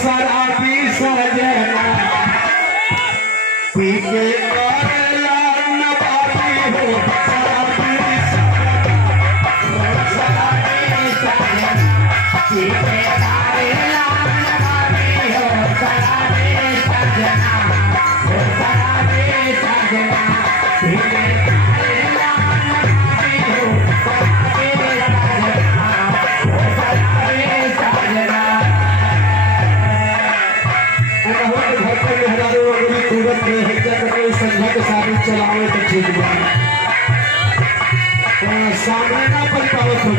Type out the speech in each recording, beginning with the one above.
शराबी सजना पी के करेला नवाबी हो शराबी सजना पी के करेला नवाबी हो शराबी सजना शराबी सजना पी के करेला नवाबी हो शराबी सजना संध्या के साथ चलावे तो ठीक बा सामने ना पड़ पावत हो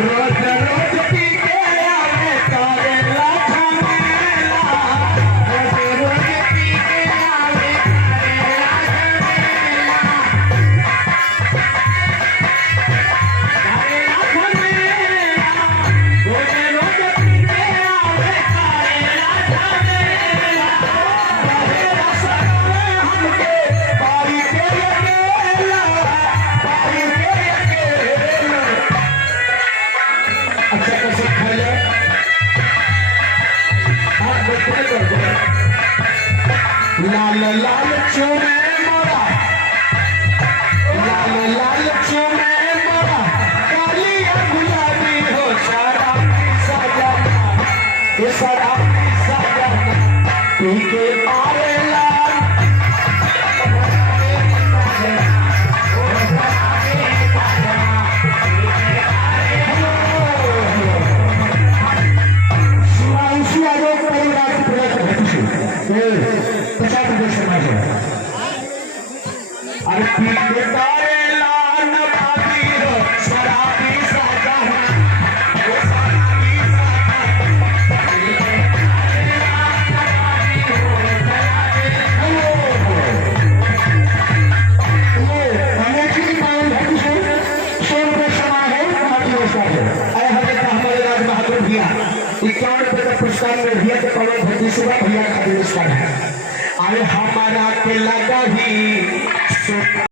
रोज रोज पी के आवे करेला झमेला रोज रोज पी के आवे करेला झमेला रोज रोज पी के आवे करेला झमेला लाल लाल चूमे मोरा लाल लाल चूमे मोरा कालिया गुलाबी हो शराबी सजना ये शराबी सजना पी के मारेला अरे पी के करेला नवाबी हो शराबी सजना शराबी पुरस्कार में भैया के पवन भट्टी सुबह भैया का पुरस्कार है। अरे हमारा के लगा ही